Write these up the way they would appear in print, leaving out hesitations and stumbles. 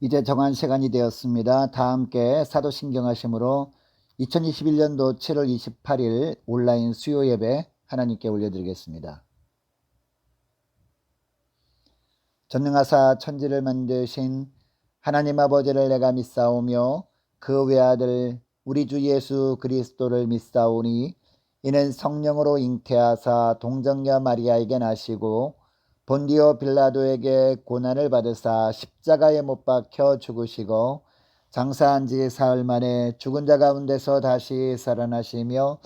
이제 정한 시간이 되었습니다. 다 함께 사도신경하심으로 2021년도 7월 28일 온라인 수요 예배 하나님께 올려드리겠습니다. 전능하사 천지를 만드신 하나님 아버지를 내가 믿사오며 그 외아들 우리 주 예수 그리스도를 믿사오니 이는 성령으로 잉태하사 동정녀 마리아에게 나시고 본디오 빌라도에게 고난을 받으사 십자가에 못 박혀 죽으시고 장사한 지 사흘 만에 죽은 자 가운데서 다시 살아나시며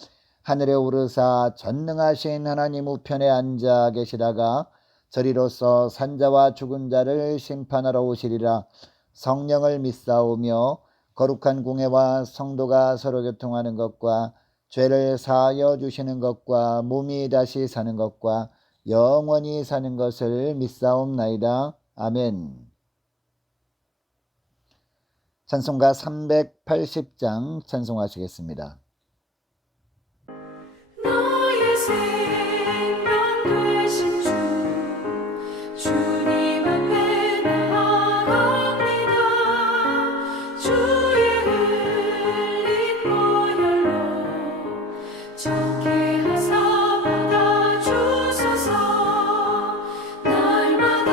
하늘에 오르사 전능하신 하나님 우편에 앉아 계시다가 저리로서 산자와 죽은 자를 심판하러 오시리라. 성령을 믿사오며 거룩한 공회와 성도가 서로 교통하는 것과 죄를 사하여 주시는 것과 몸이 다시 사는 것과 영원히 사는 것을 믿사옵나이다. 아멘. 찬송가 380장 찬송하시겠습니다. 나의 생명 되신 주 주님 앞에 나아갑니다. 주의 흘린 보혈로 정케 하사 받아주소서. 날마다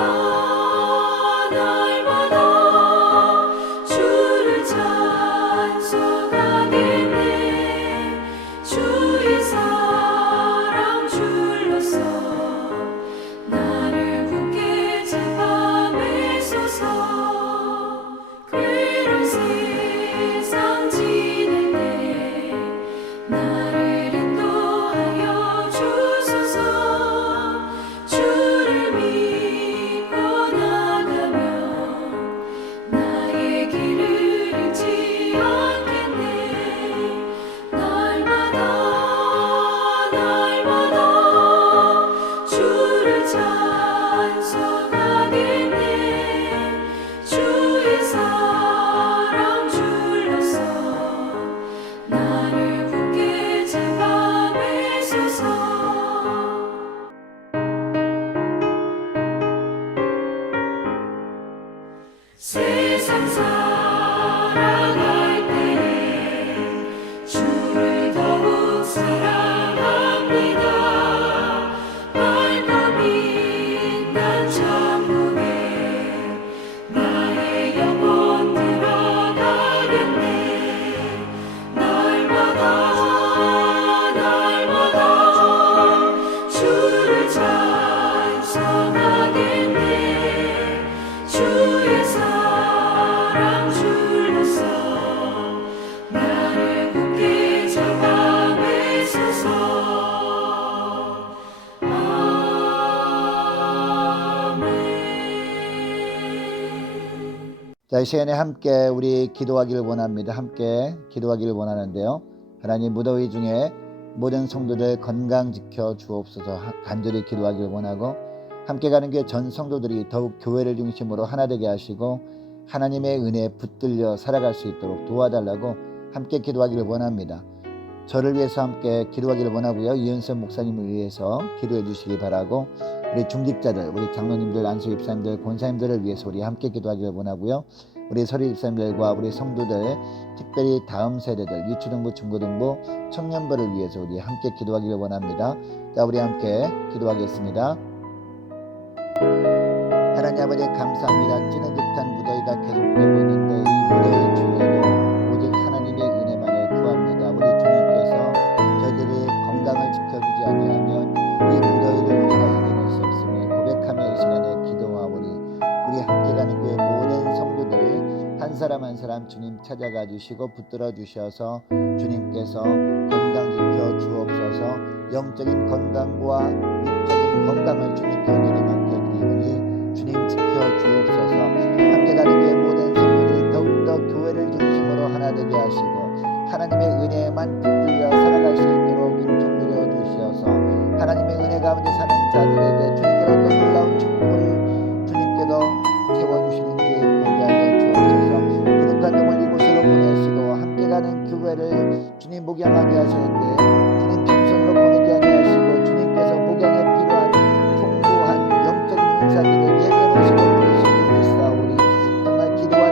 주를 찬송하겠네. 주의 사랑 줄로서 나를 굳게 잡아매소서. 괴로운 세상 지낼 때 나를 인도하여 주소서. 주를 믿고 나가면 나의 길을 잃지 않겠네. 날마다 주를 찬송하겠네. 주의 사랑 줄로서 나를 굳게 잡아매소서. 세상 살아갈 때에 주를 더욱 사랑합니다. 밝고 빛난 천국에 나의 영혼 들어가겠네. 날마다 주를 찬송하겠네. 주의 사랑 줄로서 나를 굳게 잡아매소서. 아멘. 자, 이 시간에 함께 우리 기도하기를 원합니다. 함께 기도하기를 원하는데요. 하나님, 무더위 중에 모든 성도들 건강 지켜 주옵소서 간절히 기도하기를 원하고, 함께 가는 교회 전 성도들이 더욱 교회를 중심으로 하나 되게 하시고 하나님의 은혜에 붙들려 살아갈 수 있도록 도와달라고 함께 기도하기를 원합니다. 저를 위해서 함께 기도하기를 원하고요. 이은선 목사님을 위해서 기도해 주시기 바라고, 우리 중직자들, 우리 장로님들, 안수 집사님들, 권사님들을 위해서 우리 함께 기도하기를 원하고요. 우리 서리 집사님들과 우리 성도들, 특별히 다음 세대들, 유치등부, 중고등부, 청년부를 위해서 우리 함께 기도하기를 원합니다. 자, 우리 함께 기도하겠습니다. 하나님 아버지, 감사합니다. 찌는 듯한 무더위가 계속되고 있는데 이 무더위 중에도 오직 하나님의 은혜만을 구합니다. 우리 주님께서 저희들의 건강을 지켜주지 아니하면 이 무더위를 우리가 이겨낼 수 없음을 고백하며 이 시간에 기도하오니, 우리 함께 가는 교회 모든 성도들 한 사람 한 사람 주님 찾아가 주시고 붙들어 주셔서 주님께서 건강 지켜 주옵소서. 영적인 건강과 육적인 건강을 주님께 온전히 맡겨드리오니 주님 지켜 주옵소서. 함께 가는 교회 모든 성도들이 더욱더 교회를 중심으로 하나 되게 하시고 하나님의 은혜에만 붙들려 살아갈 수 있도록 은총 누려 주시어서 하나님의 은혜 가운데 사는 자들에게 주님께로 또 놀라운 축복을 주님께도 채워주시는지 보게 하여 주옵소서. 부족한 영을 이곳으로 보내시고 함께 가는 교회를 주님 목양하게 하시는데 주님 짐승으로 보내게 하게 하시고 주님께서 목양에 필요한 풍부한 영적인 인사들을 예배하시고 부르시기 위해 싸우니 정말 기도할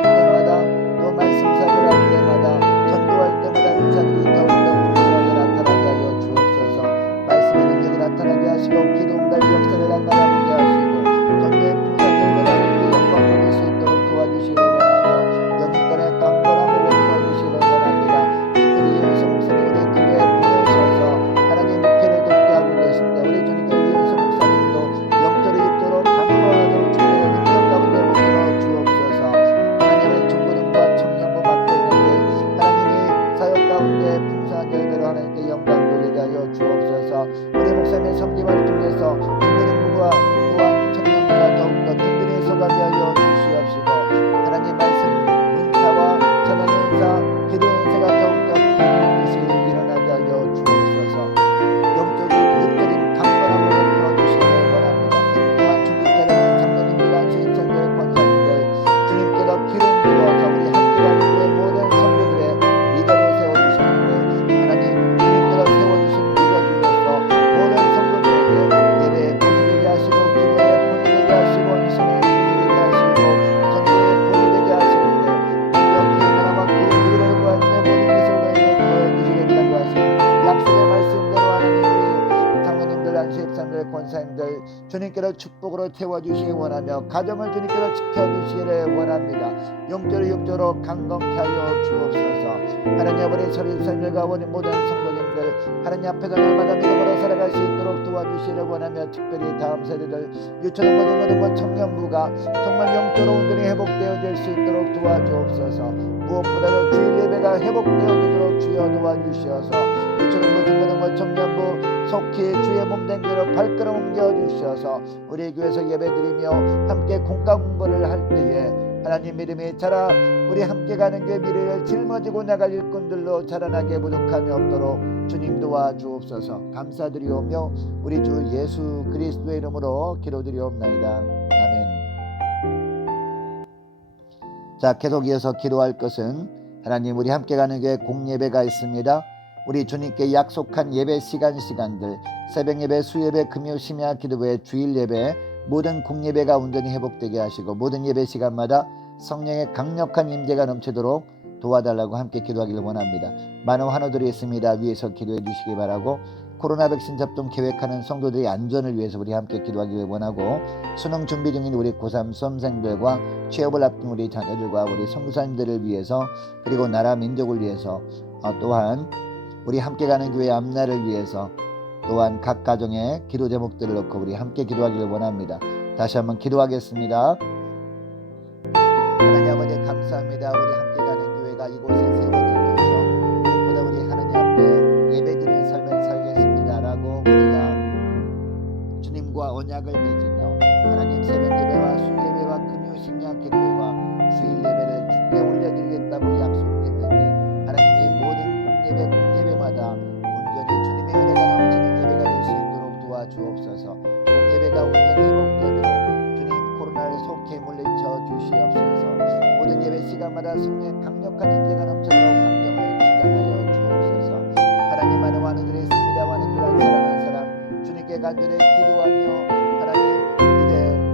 앞서가게 하여 주시옵시고 하나님 말씀 은사와 찬양 은사 기도 은사가 더욱더 깊이 일어나게 하여 주옵소서. 영적인 육적인 강건함을 베풀어주시길 원합니다. 또한 중직자들 장로님들 안수일장들 권사님들 주님께서 기름 부어서 우리 함께하는 교회 모든 성도들의 리더로 세워주시는데 하나님 주님께서 세워주신 리더들로서 모든 성도들에게 예배에 본이 되게 하시고 기도에 본이 되게 하시고 헌신에 본이 되게 하시고 전도에 본이 되게 하시는데 능력이 나라와 그 의를 구할 때 모든 것을 너희에게 더해주시겠다고 하신 약속의 말씀대로 하나님 우리 장로님들 안수일장들 권사님들 주님께서 축복으로 태워주시기 원하며 가정을 주님께서 지켜주시기를 원합니다. 영적으로 육적으로 강건케 하여 주옵소서. 하나님 아버지 설립사님들과 우리 모든 성도님들 하나님 앞에서 날마다 믿음으로 살아갈 수 있도록 도와주시기를 원하며 특별히 다음 세대들 유초등 고등고등부 청년부가 정말 영적으로 온전히 회복되어질 수 있도록 도와주옵소서. 무엇보다도 주일 예배가 회복되어지도록 주여 도와주시어서 유초등 고등고등부 청년부 속히 주의 몸된 교회로 발걸음 옮겨주셔서 우리 교회에서 예배드리며 함께 공과 공부를 할 때에 하나님 믿음이 자라 우리 함께 가는 교회 미래를 짊어지고 나갈 일꾼들로 자라나게 부족함이 없도록 주님 도와주옵소서. 감사드리오며 우리 주 예수 그리스도의 이름으로 기도드리옵나이다. 아멘. 자, 계속 이어서 기도할 것은 하나님 우리 함께 가는 교회 공예배가 있습니다. 우리 주님께 약속한 예배 시간들 새벽 예배, 수예배, 금요 심야 기도회, 주일 예배 모든 공예배가 온전히 회복되게 하시고 모든 예배 시간마다 성령의 강력한 임재가 넘치도록 도와달라고 함께 기도하기를 원합니다. 많은 환우들이 있습니다. 위에서 기도해 주시기 바라고 코로나 백신 접종 계획하는 성도들의 안전을 위해서 우리 함께 기도하기를 원하고 수능 준비 중인 우리 고3 수험생들과 취업을 앞둔 우리 자녀들과 우리 선교사님들을 위해서 그리고 나라 민족을 위해서 또한 우리 함께 가는 교회 앞날을 위해서 또한 각 가정의 기도 제목들을 넣고 우리 함께 기도하기를 원합니다. 다시 한번 기도하겠습니다. 하나님 아버지 감사합니다. 우리 함께 가는 교회가 이곳에 세워지면서 무엇보다 우리 하나님 앞에 예배드리는 삶을 살겠습니다라고 우리가 주님과 언약을 맺으며 하나님 새벽 예배와 수 예배와 금요 심야 기도회와 주일 예배를 주께 올려드리겠다고 약속했는데 하나님이 모든 공예배마다 온전히 주님의 은혜가 넘치는 예배가 될 수 있도록 도와주옵소서. 공예배가 온전히 회복되도록 주님 코로나를 속히 물리쳐 주시옵소서. 모든 예배 시간마다 성령의 강력한 임재가 넘치도록 환경을 주장하여 주옵소서. 하나님 많은 환우들이 있습니다. 환우들 한 사람 한 사람 주님께 간절히 기도하며 하나님 이제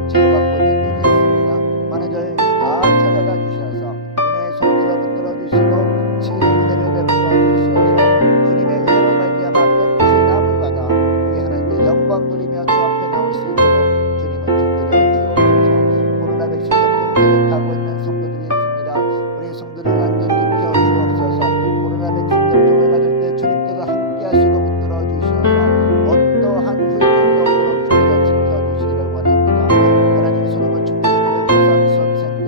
치료받고 있는 중에 있습니다. 환우들 다 찾아가 주셔서 은혜의 손길로 붙들어 주시고 치유의 은혜를 베풀어 주셔서 주님의 은혜로 말미암아 깨끗이 남을 받아 우리 하나님께 영광 돌리며 주 앞에 나올 수 있도록 주님은 축복해 주옵소서. 코로나 백신 접종 계획하고 있는 성도들이 있습니다. 우리 성도들 안전 지켜 주옵소서. 코로나 백신 접종을 받을 때 주님께서 함께 하시고 붙들어 주셔서 어떠한 후유증도 없도록 주께서 지켜주시기를 원합니다. 하나님 수능을 준비하는 고3 수험생들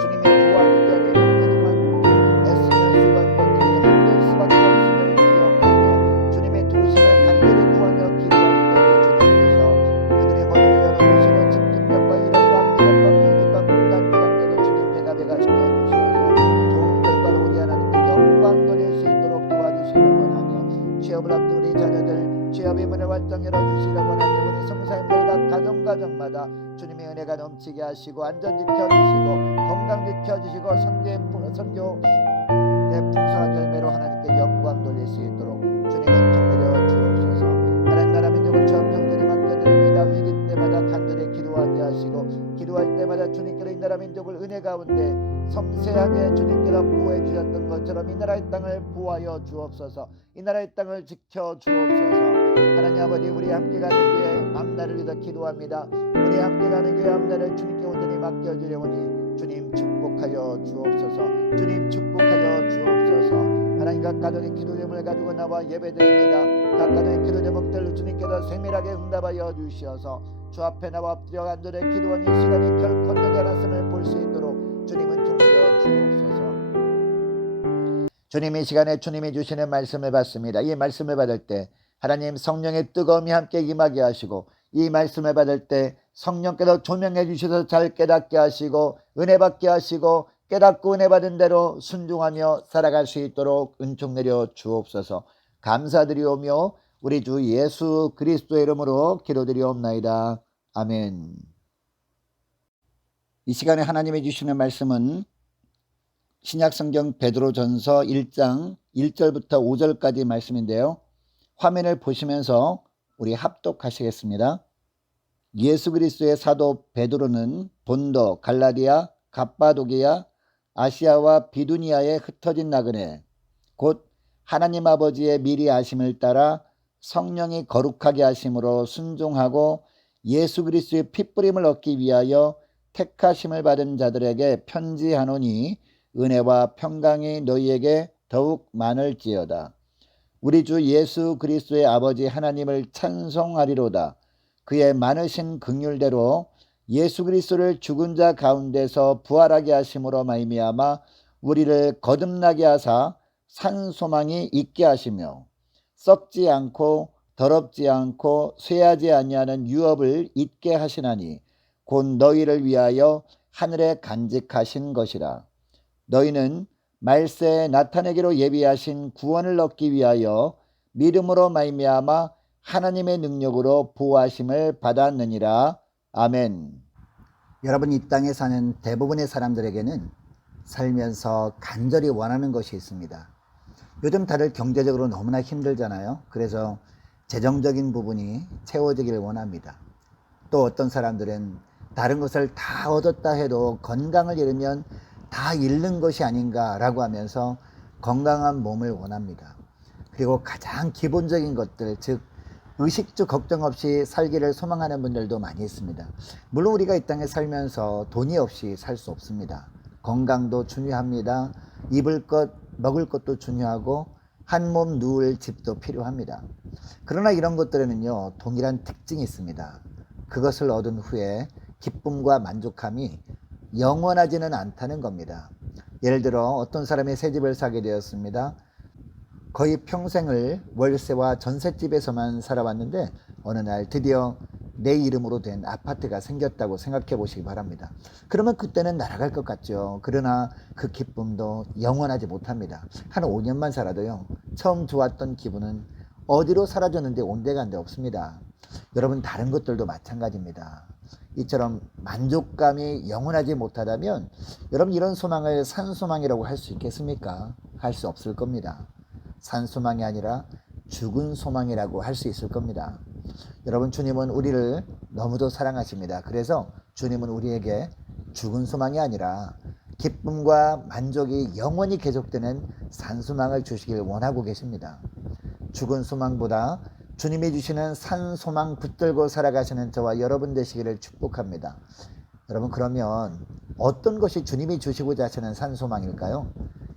주님의 구원이 되는 그동안 애쓰는 수고한 것들이 헛될 수밖에 없음을 기억하며 주님의 도심을 간절히 구하며 기도할 때 주님께서 그들의 머리를 열어주시고 집중력과 이력과 미력과 능력과 공간 부담력을 주님 배가 시켜주셔서 좋은 결과로 우리 하나님께 영광 돌릴 수 있도록 도와주시기를 원하며 취업을 앞둔 우리 자녀들 취업의 문을 활짝 열어주시기를 원하며 우리 성사님들과 가정마다 주님의 은혜가 넘치게 하시고 안전 지켜주시고 건강 지켜주시고 선교의 풍성한 열매로 하나님께 영광 돌릴 수 있도록 주님은 통내려 주옵소서. 하나님 나라 민족을 주 평전에 맡겨드립니다. 위기 때마다 간절히 기도하게 하시고 기도할 때마다 주님께로 이 나라 민족을 은혜 가운데 섬세하게 주님께로 보호해 주셨던 것처럼 이 나라의 땅을 보호하여 주옵소서. 이 나라의 땅을 지켜 주옵소서. 하나님 아버지 우리 함께 가는 교회 앞날을 위해서 기도합니다. 우리 함께 가는 교회 앞날을 주님께 온전히 맡겨주려오니 주님 축복하여 주옵소서. 주님 축복하여 주옵소서. 하나님 각 가정의 기도 제목을 가지고 나와 예배드립니다. 각 가정의 기도 제목들을 주님께서 세밀하게 응답하여 주시어서 주 앞에 나와 엎드려 간절히 기도하는 이 시간이 결코 늦지 않았음을 볼 수 있도록 주님은 통하여 주옵소서. 주님 이 시간에 주님이 주시는 말씀을 받습니다. 이 말씀을 받을 때 하나님 성령의 뜨거움이 함께 임하게 하시고 이 말씀을 받을 때 성령께서 조명해 주셔서 잘 깨닫게 하시고 은혜 받게 하시고 깨닫고 은혜 받은 대로 순종하며 살아갈 수 있도록 은총 내려 주옵소서. 감사드리오며 우리 주 예수 그리스도의 이름으로 기도드리옵나이다. 아멘. 이 시간에 하나님이 주시는 말씀은 신약성경 베드로전서 1장 1절부터 5절까지 말씀인데요. 화면을 보시면서 우리 합독하시겠습니다. 예수 그리스도의 사도 베드로는 본도, 갈라디아, 갑바도기아, 아시아와 비두니아에 흩어진 나그네 곧 하나님 아버지의 미리 아심을 따라 성령이 거룩하게 하심으로 순종하고 예수 그리스도의 핏부림을 얻기 위하여 택하심을 받은 자들에게 편지하노니 은혜와 평강이 너희에게 더욱 많을지어다. 우리 주 예수 그리스도의 아버지 하나님을 찬송하리로다. 그의 많으신 긍휼대로 예수 그리스도를 죽은 자 가운데서 부활하게 하심으로 말미암아 우리를 거듭나게 하사 산 소망이 있게 하시며 썩지 않고 더럽지 않고 쇠하지 아니하는 유업을 잊게 하시나니 곧 너희를 위하여 하늘에 간직하신 것이라. 너희는 말세에 나타내기로 예비하신 구원을 얻기 위하여 믿음으로 말미암아 하나님의 능력으로 보호하심을 받았느니라. 아멘. 여러분, 이 땅에 사는 대부분의 사람들에게는 살면서 간절히 원하는 것이 있습니다. 요즘 다들 경제적으로 너무나 힘들잖아요. 그래서 재정적인 부분이 채워지기를 원합니다. 또 어떤 사람들은 다른 것을 다 얻었다 해도 건강을 잃으면 다 잃는 것이 아닌가라고 하면서 건강한 몸을 원합니다. 그리고 가장 기본적인 것들, 즉 의식주 걱정 없이 살기를 소망하는 분들도 많이 있습니다. 물론 우리가 이 땅에 살면서 돈이 없이 살 수 없습니다. 건강도 중요합니다. 입을 것, 먹을 것도 중요하고 한 몸 누울 집도 필요합니다. 그러나 이런 것들에는요, 동일한 특징이 있습니다. 그것을 얻은 후에 기쁨과 만족함이 영원하지는 않다는 겁니다. 예를 들어 어떤 사람이 새 집을 사게 되었습니다. 거의 평생을 월세와 전셋집에서만 살아왔는데 어느 날 드디어 내 이름으로 된 아파트가 생겼다고 생각해 보시기 바랍니다. 그러면 그때는 날아갈 것 같죠. 그러나 그 기쁨도 영원하지 못합니다. 한 5년만 살아도요, 처음 좋았던 기분은 어디로 사라졌는데 온데간데 없습니다. 여러분, 다른 것들도 마찬가지입니다. 이처럼 만족감이 영원하지 못하다면 여러분, 이런 소망을 산소망이라고 할 수 있겠습니까? 할 수 없을 겁니다. 산소망이 아니라 죽은 소망이라고 할 수 있을 겁니다. 여러분, 주님은 우리를 너무도 사랑하십니다. 그래서 주님은 우리에게 죽은 소망이 아니라 기쁨과 만족이 영원히 계속되는 산소망을 주시길 원하고 계십니다. 죽은 소망보다 주님이 주시는 산소망 붙들고 살아가시는 저와 여러분 되시기를 축복합니다. 여러분, 그러면 어떤 것이 주님이 주시고자 하시는 산소망일까요?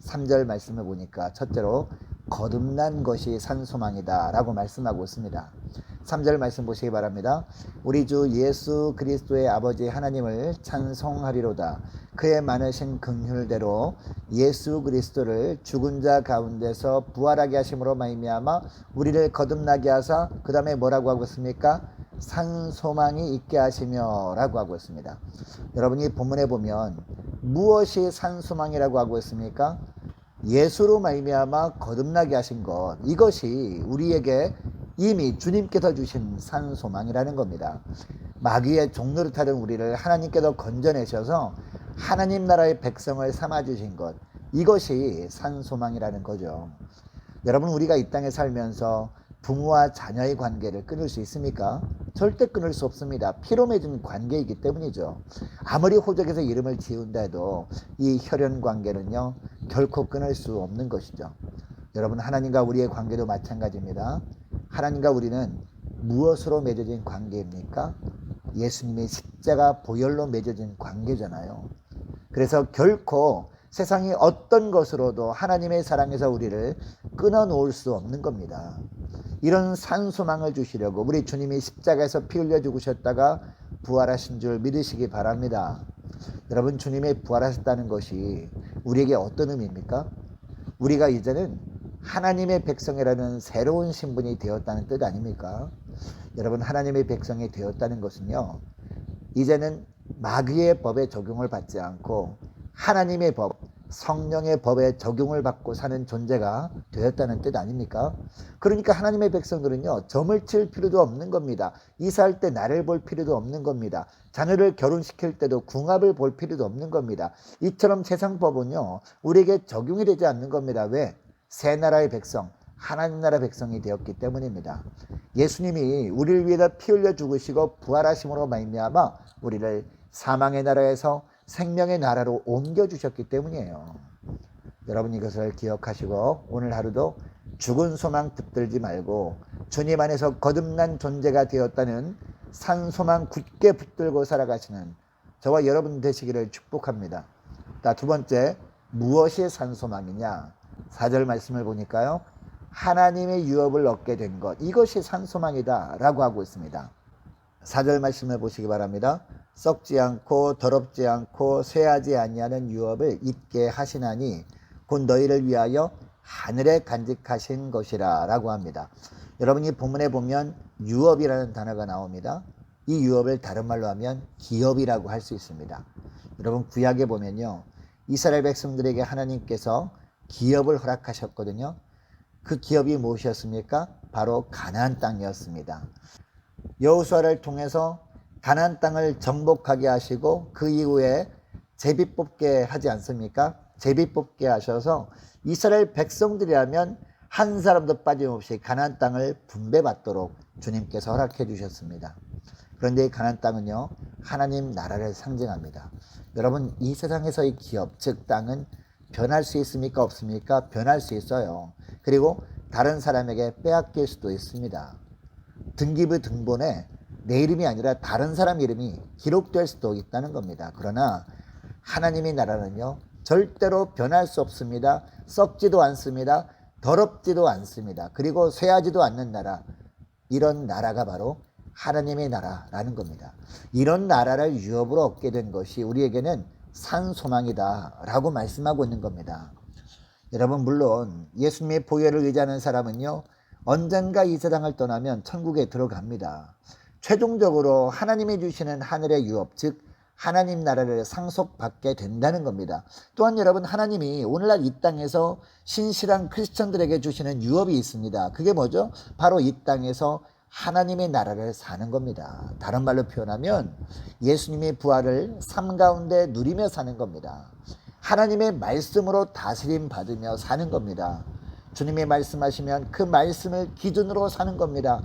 3절 말씀을 보니까 첫째로 거듭난 것이 산소망이다 라고 말씀하고 있습니다. 3절 말씀 보시기 바랍니다. 우리 주 예수 그리스도의 아버지 하나님을 찬송하리로다. 그의 많으신 긍휼대로 예수 그리스도를 죽은 자 가운데서 부활하게 하심으로 말미암아 우리를 거듭나게 하사, 그 다음에 뭐라고 하고 있습니까? 산소망이 있게 하시며 라고 하고 있습니다. 여러분이 본문에 보면 무엇이 산소망이라고 하고 있습니까? 예수로 말미암아 거듭나게 하신 것, 이것이 우리에게 이미 주님께서 주신 산소망이라는 겁니다. 마귀의 종노릇 하던 우리를 하나님께서 건져내셔서 하나님 나라의 백성을 삼아주신 것, 이것이 산소망이라는 거죠. 여러분, 우리가 이 땅에 살면서 부모와 자녀의 관계를 끊을 수 있습니까? 절대 끊을 수 없습니다. 피로 맺은 관계이기 때문이죠. 아무리 호적에서 이름을 지운다 해도 이 혈연 관계는요, 결코 끊을 수 없는 것이죠. 여러분, 하나님과 우리의 관계도 마찬가지입니다. 하나님과 우리는 무엇으로 맺어진 관계입니까? 예수님의 십자가 보혈로 맺어진 관계잖아요. 그래서 결코 세상이 어떤 것으로도 하나님의 사랑에서 우리를 끊어놓을 수 없는 겁니다. 이런 산소망을 주시려고 우리 주님이 십자가에서 피 흘려 죽으셨다가 부활하신 줄 믿으시기 바랍니다. 여러분, 주님이 부활하셨다는 것이 우리에게 어떤 의미입니까? 우리가 이제는 하나님의 백성이라는 새로운 신분이 되었다는 뜻 아닙니까? 여러분, 하나님의 백성이 되었다는 것은요, 이제는 마귀의 법에 적용을 받지 않고 하나님의 법, 성령의 법에 적용을 받고 사는 존재가 되었다는 뜻 아닙니까? 그러니까 하나님의 백성들은요, 점을 칠 필요도 없는 겁니다. 이사할 때 나를 볼 필요도 없는 겁니다. 자녀를 결혼시킬 때도 궁합을 볼 필요도 없는 겁니다. 이처럼 세상 법은요, 우리에게 적용이 되지 않는 겁니다. 왜? 새 나라의 백성, 하나님 나라 백성이 되었기 때문입니다. 예수님이 우리를 위해서 피 흘려 죽으시고 부활하심으로 말미암아 우리를 사망의 나라에서 생명의 나라로 옮겨주셨기 때문이에요. 여러분 이것을 기억하시고 오늘 하루도 죽은 소망 붙들지 말고 주님 안에서 거듭난 존재가 되었다는 산소망 굳게 붙들고 살아가시는 저와 여러분 되시기를 축복합니다. 자, 두 번째, 무엇이 산소망이냐? 4절 말씀을 보니까요, 하나님의 유업을 얻게 된 것, 이것이 산소망이다 라고 하고 있습니다. 4절 말씀을 보시기 바랍니다. 썩지 않고 더럽지 않고 쇠하지 아니하는 유업을 잊게 하시나니 곧 너희를 위하여 하늘에 간직하신 것이라 라고 합니다. 여러분 이 본문에 보면 유업이라는 단어가 나옵니다. 이 유업을 다른 말로 하면 기업이라고 할 수 있습니다. 여러분 구약에 보면요, 이스라엘 백성들에게 하나님께서 기업을 허락하셨거든요. 그 기업이 무엇이었습니까? 바로 가나안 땅이었습니다. 여호수아를 통해서 가나안 땅을 정복하게 하시고 그 이후에 제비 뽑게 하지 않습니까? 제비 뽑게 하셔서 이스라엘 백성들이라면 한 사람도 빠짐없이 가나안 땅을 분배받도록 주님께서 허락해 주셨습니다. 그런데 이 가나안 땅은요, 하나님 나라를 상징합니다. 여러분 이 세상에서의 기업, 즉 땅은 변할 수 있습니까? 없습니까? 변할 수 있어요. 그리고 다른 사람에게 빼앗길 수도 있습니다. 등기부 등본에 내 이름이 아니라 다른 사람 이름이 기록될 수도 있다는 겁니다. 그러나 하나님의 나라는요, 절대로 변할 수 없습니다. 썩지도 않습니다. 더럽지도 않습니다. 그리고 쇠하지도 않는 나라, 이런 나라가 바로 하나님의 나라라는 겁니다. 이런 나라를 유업으로 얻게 된 것이 우리에게는 산소망이다 라고 말씀하고 있는 겁니다. 여러분 물론 예수님의 보혈을 의지하는 사람은요, 언젠가 이 세상을 떠나면 천국에 들어갑니다. 최종적으로 하나님이 주시는 하늘의 유업, 즉 하나님 나라를 상속받게 된다는 겁니다. 또한 여러분 하나님이 오늘날 이 땅에서 신실한 크리스천들에게 주시는 유업이 있습니다. 그게 뭐죠? 바로 이 땅에서 하나님의 나라를 사는 겁니다. 다른 말로 표현하면 예수님의 부활을 삶 가운데 누리며 사는 겁니다. 하나님의 말씀으로 다스림 받으며 사는 겁니다. 주님이 말씀하시면 그 말씀을 기준으로 사는 겁니다.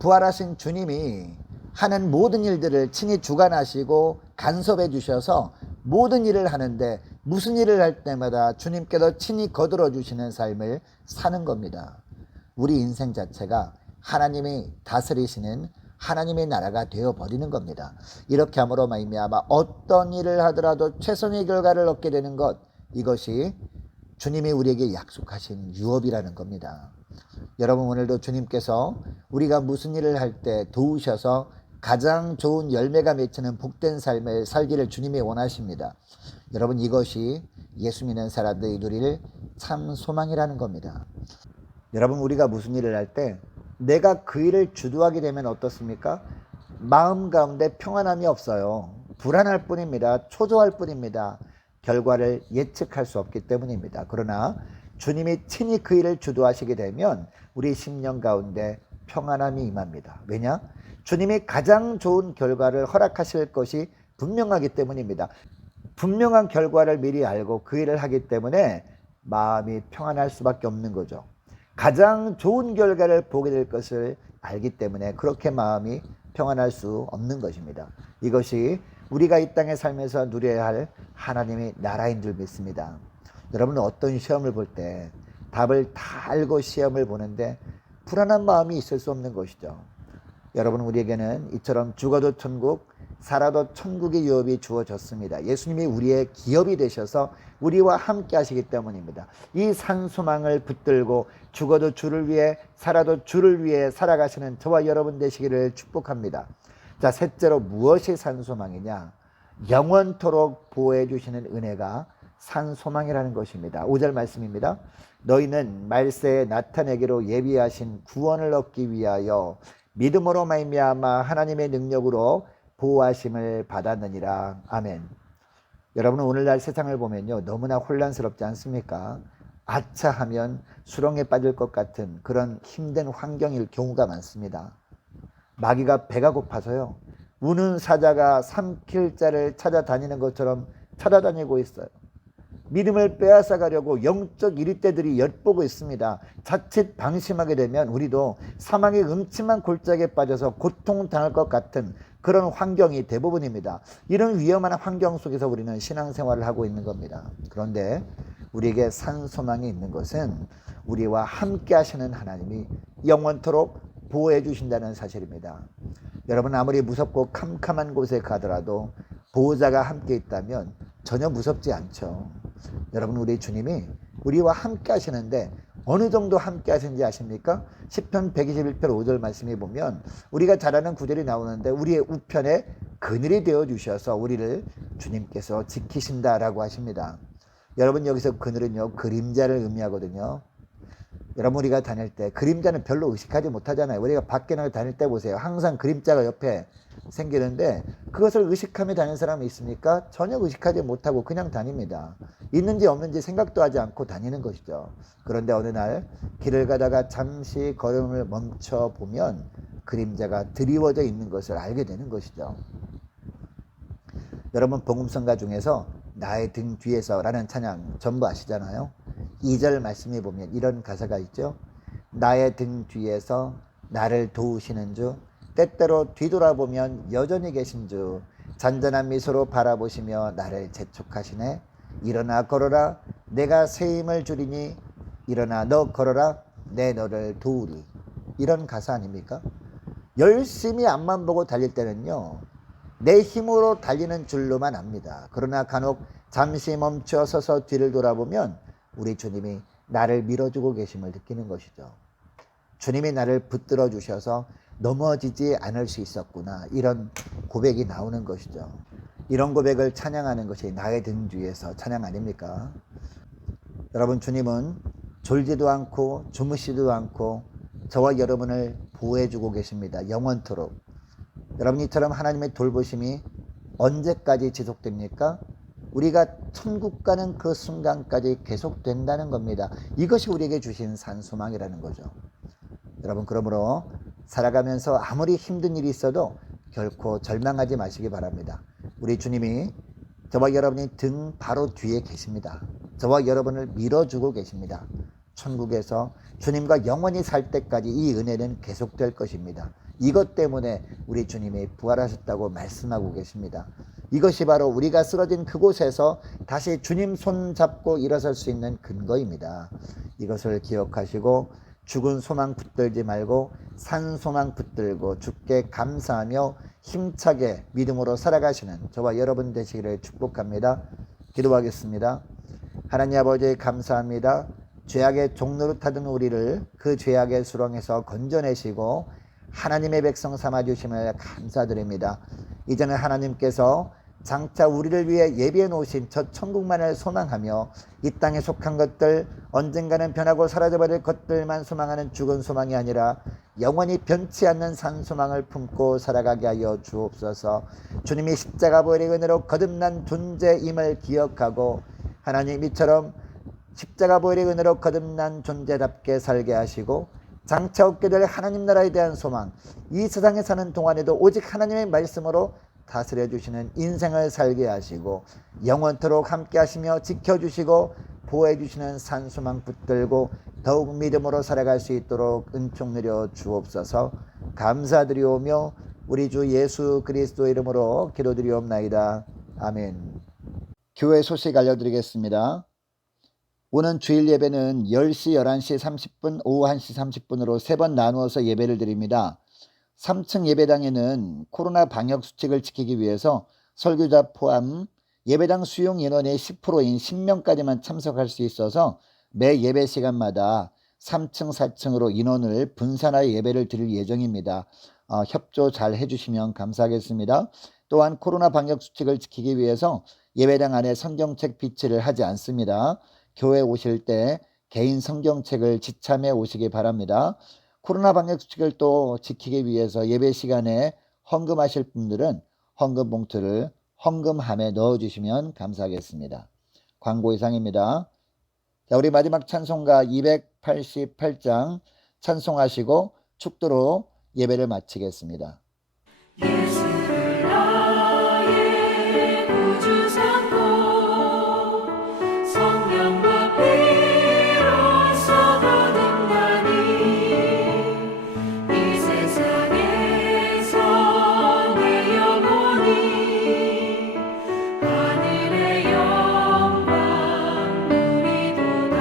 부활하신 주님이 하는 모든 일들을 친히 주관하시고 간섭해 주셔서 모든 일을 하는데 무슨 일을 할 때마다 주님께서 친히 거들어 주시는 삶을 사는 겁니다. 우리 인생 자체가 하나님이 다스리시는 하나님의 나라가 되어버리는 겁니다. 이렇게 함으로 말미암아 어떤 일을 하더라도 최선의 결과를 얻게 되는 것, 이것이 주님이 우리에게 약속하신 유업이라는 겁니다. 여러분 오늘도 주님께서 우리가 무슨 일을 할 때 도우셔서 가장 좋은 열매가 맺히는 복된 삶을 살기를 주님이 원하십니다. 여러분 이것이 예수 믿는 사람들이 누릴 참 소망이라는 겁니다. 여러분 우리가 무슨 일을 할 때 내가 그 일을 주도하게 되면 어떻습니까? 마음 가운데 평안함이 없어요. 불안할 뿐입니다. 초조할 뿐입니다. 결과를 예측할 수 없기 때문입니다. 그러나 주님이 친히 그 일을 주도하시게 되면 우리 심령 가운데 평안함이 임합니다. 왜냐? 주님이 가장 좋은 결과를 허락하실 것이 분명하기 때문입니다. 분명한 결과를 미리 알고 그 일을 하기 때문에 마음이 평안할 수밖에 없는 거죠. 가장 좋은 결과를 보게 될 것을 알기 때문에 그렇게 마음이 평안할 수 없는 것입니다. 이것이 우리가 이 땅에 살면서 누려야 할 하나님의 나라인 줄 믿습니다. 여러분은 어떤 시험을 볼 때 답을 다 알고 시험을 보는데 불안한 마음이 있을 수 없는 것이죠. 여러분 우리에게는 이처럼 죽어도 천국, 살아도 천국의 유업이 주어졌습니다. 예수님이 우리의 기업이 되셔서 우리와 함께 하시기 때문입니다. 이 산소망을 붙들고 죽어도 주를 위해 살아도 주를 위해 살아가시는 저와 여러분 되시기를 축복합니다. 자, 셋째로 무엇이 산소망이냐? 영원토록 보호해 주시는 은혜가 산소망이라는 것입니다. 5절 말씀입니다. 너희는 말세에 나타내기로 예비하신 구원을 얻기 위하여 믿음으로 말미암아 하나님의 능력으로 보호하심을 받았느니라. 아멘. 여러분, 오늘날 세상을 보면요, 너무나 혼란스럽지 않습니까? 아차 하면 수렁에 빠질 것 같은 그런 힘든 환경일 경우가 많습니다. 마귀가 배가 고파서요, 우는 사자가 삼킬 자를 찾아다니는 것처럼 찾아다니고 있어요. 믿음을 빼앗아가려고 영적 이리떼들이 엿보고 있습니다. 자칫 방심하게 되면 우리도 사망의 음침한 골짜기에 빠져서 고통당할 것 같은 그런 환경이 대부분입니다. 이런 위험한 환경 속에서 우리는 신앙생활을 하고 있는 겁니다. 그런데 우리에게 산 소망이 있는 것은 우리와 함께 하시는 하나님이 영원토록 보호해 주신다는 사실입니다. 여러분, 아무리 무섭고 캄캄한 곳에 가더라도 보호자가 함께 있다면 전혀 무섭지 않죠. 여러분, 우리 주님이 우리와 함께 하시는데 어느 정도 함께 하시는지 아십니까? 시편 121편 5절 말씀에 보면 우리가 잘 아는 구절이 나오는데, 우리의 우편에 그늘이 되어 주셔서 우리를 주님께서 지키신다라고 하십니다. 여러분, 여기서 그늘은요, 그림자를 의미하거든요. 여러분, 우리가 다닐 때 그림자는 별로 의식하지 못하잖아요. 우리가 밖에 나가 다닐 때 보세요. 항상 그림자가 옆에 생기는데 그것을 의식하며 다니는 사람이 있습니까? 전혀 의식하지 못하고 그냥 다닙니다. 있는지 없는지 생각도 하지 않고 다니는 것이죠. 그런데 어느 날 길을 가다가 잠시 걸음을 멈춰 보면 그림자가 드리워져 있는 것을 알게 되는 것이죠. 여러분, 복음성가 중에서 나의 등 뒤에서 라는 찬양 전부 아시잖아요. 2절 말씀에 보면 이런 가사가 있죠. 나의 등 뒤에서 나를 도우시는 주, 때때로 뒤돌아보면 여전히 계신 주, 잔잔한 미소로 바라보시며 나를 재촉하시네. 일어나 걸어라, 내가 새 힘을 주리니. 일어나 너 걸어라, 내 너를 도우리. 이런 가사 아닙니까? 열심히 앞만 보고 달릴 때는요, 내 힘으로 달리는 줄로만 압니다. 그러나 간혹 잠시 멈춰 서서 뒤를 돌아보면 우리 주님이 나를 밀어주고 계심을 느끼는 것이죠. 주님이 나를 붙들어 주셔서 넘어지지 않을 수 있었구나, 이런 고백이 나오는 것이죠. 이런 고백을 찬양하는 것이 나의 등 뒤에서 찬양 아닙니까? 여러분, 주님은 졸지도 않고 주무시지도 않고 저와 여러분을 보호해 주고 계십니다. 영원토록. 여러분, 이처럼 하나님의 돌보심이 언제까지 지속됩니까? 우리가 천국 가는 그 순간까지 계속된다는 겁니다. 이것이 우리에게 주신 산소망이라는 거죠. 여러분, 그러므로 살아가면서 아무리 힘든 일이 있어도 결코 절망하지 마시기 바랍니다. 우리 주님이 저와 여러분이 등 바로 뒤에 계십니다. 저와 여러분을 밀어주고 계십니다. 천국에서 주님과 영원히 살 때까지 이 은혜는 계속될 것입니다. 이것 때문에 우리 주님이 부활하셨다고 말씀하고 계십니다. 이것이 바로 우리가 쓰러진 그곳에서 다시 주님 손 잡고 일어설 수 있는 근거입니다. 이것을 기억하시고 죽은 소망 붙들지 말고 산 소망 붙들고 주께 감사하며 힘차게 믿음으로 살아가시는 저와 여러분 되시기를 축복합니다. 기도하겠습니다. 하나님 아버지, 감사합니다. 죄악의 종로로 타던 우리를 그 죄악의 수렁에서 건져내시고 하나님의 백성 삼아주심을 감사드립니다. 이제는 하나님께서 장차 우리를 위해 예비해 놓으신 저 천국만을 소망하며 이 땅에 속한 것들, 언젠가는 변하고 사라져버릴 것들만 소망하는 죽은 소망이 아니라 영원히 변치 않는 산 소망을 품고 살아가게 하여 주옵소서. 주님이 십자가 보혈의 은혜로 거듭난 존재임을 기억하고 하나님, 이처럼 십자가 보혈의 은혜로 거듭난 존재답게 살게 하시고 장차 얻게 될 하나님 나라에 대한 소망, 이 세상에 사는 동안에도 오직 하나님의 말씀으로 다스려 주시는 인생을 살게 하시고 영원토록 함께 하시며 지켜주시고 보호해 주시는 산소망 붙들고 더욱 믿음으로 살아갈 수 있도록 은총 내려 주옵소서. 감사드리오며 우리 주 예수 그리스도 이름으로 기도드리옵나이다. 아멘. 교회 소식 알려드리겠습니다. 오는 주일 예배는 10시, 11시 30분, 오후 1시 30분으로 3번 나누어서 예배를 드립니다. 3층 예배당에는 코로나 방역 수칙을 지키기 위해서 설교자 포함 예배당 수용 인원의 10%인 10명까지만 참석할 수 있어서 매 예배 시간마다 3층, 4층으로 인원을 분산하여 예배를 드릴 예정입니다. 협조 잘 해주시면 감사하겠습니다. 또한 코로나 방역 수칙을 지키기 위해서 예배당 안에 성경책 비치를 하지 않습니다. 교회 오실 때 개인 성경책을 지참해 오시기 바랍니다. 코로나 방역 수칙을 또 지키기 위해서 예배 시간에 헌금하실 분들은 헌금 봉투를 헌금함에 넣어주시면 감사하겠습니다. 광고 이상입니다. 자, 우리 마지막 찬송가 288장 찬송하시고 축도로 예배를 마치겠습니다. 예수를 나의 구주 삼고 성령과 피로써 거듭나니 이 세상에서 내 영혼이 하늘의 영광 누리도다.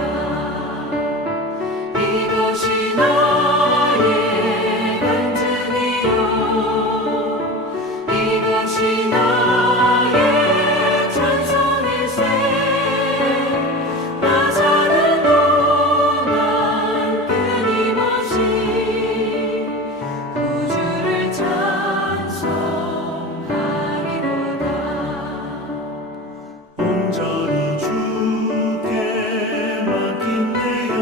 이것이 나의 간증이요 이것이 나의 찬송일세. 나 사는 동안 끊임없이 구주를 찬송하리로다. 온전히 주께 맡긴 내 영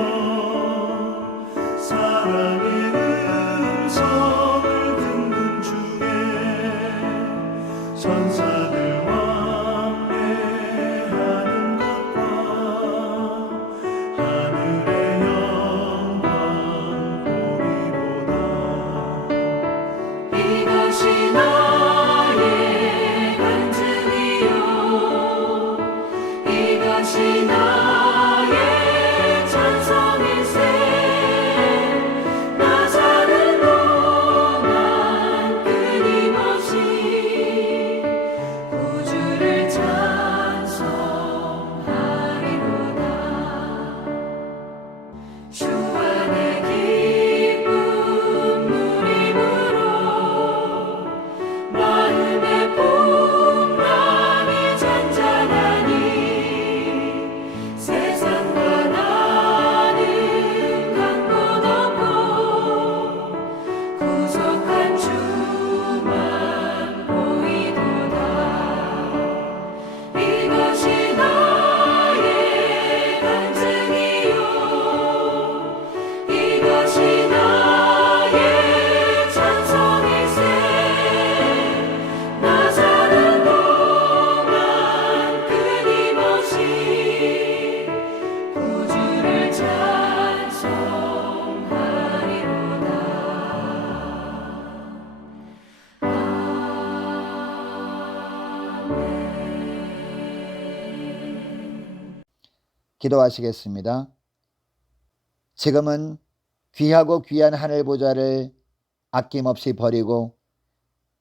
사랑의 음성을 듣는 중에 천사들 왕래하는 것과 하늘의 영광 보리로다. 이것이 나의 간증이요 이것이 나의 찬송일세. 나 사는 동안 끊임없이 구주를 찬송하리로다. 주 안에 기쁨 누림으로 마음의 풍랑이 잔잔하니 세상과 나는 간 곳 없고 구속한 주만 보이도다. 이것이 나의 간증이요 이것이 나의 찬송일세. 나 사는 동안 끊임없이 구주를 찬송하리로다. 기도하시겠습니다. 지금은 귀하고 귀한 하늘 보좌를 아낌없이 버리고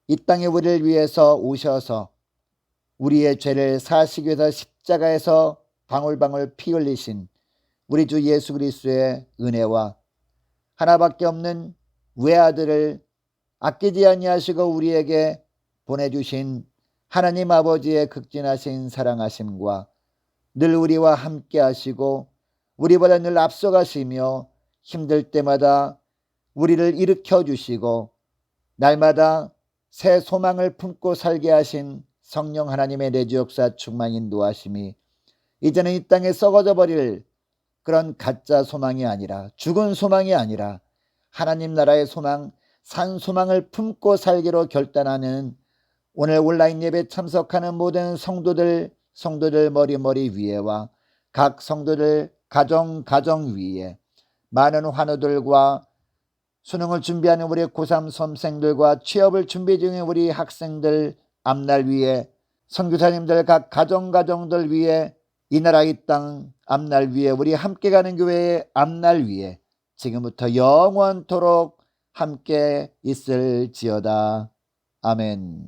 이 땅에 우리를 위해서 오셔서 우리의 죄를 사시기 위해서 십자가에서 방울방울 피 흘리신 우리 주 예수 그리스도의 은혜와 하나밖에 없는 외아들을 아끼지 아니하시고 우리에게 보내주신 하나님 아버지의 극진하신 사랑하심과 늘 우리와 함께 하시고 우리보다 늘 앞서가시며 힘들 때마다 우리를 일으켜 주시고 날마다 새 소망을 품고 살게 하신 성령 하나님의 내주 역사 충만 인도하심이 이제는 이 땅에 썩어져 버릴 그런 가짜 소망이 아니라 죽은 소망이 아니라 하나님 나라의 소망, 산 소망을 품고 살기로 결단하는 오늘 온라인 예배 참석하는 모든 성도들 머리 위에와 각 성도들 가정 위에 많은 환우들과 수능을 준비하는 우리 고3 수험생들과 취업을 준비 중인 우리 학생들 앞날 위에 선교사님들 각 가정들 위에 이 나라 이 땅 앞날 위에 우리 함께 가는 교회의 앞날 위에 지금부터 영원토록 함께 있을지어다. 아멘.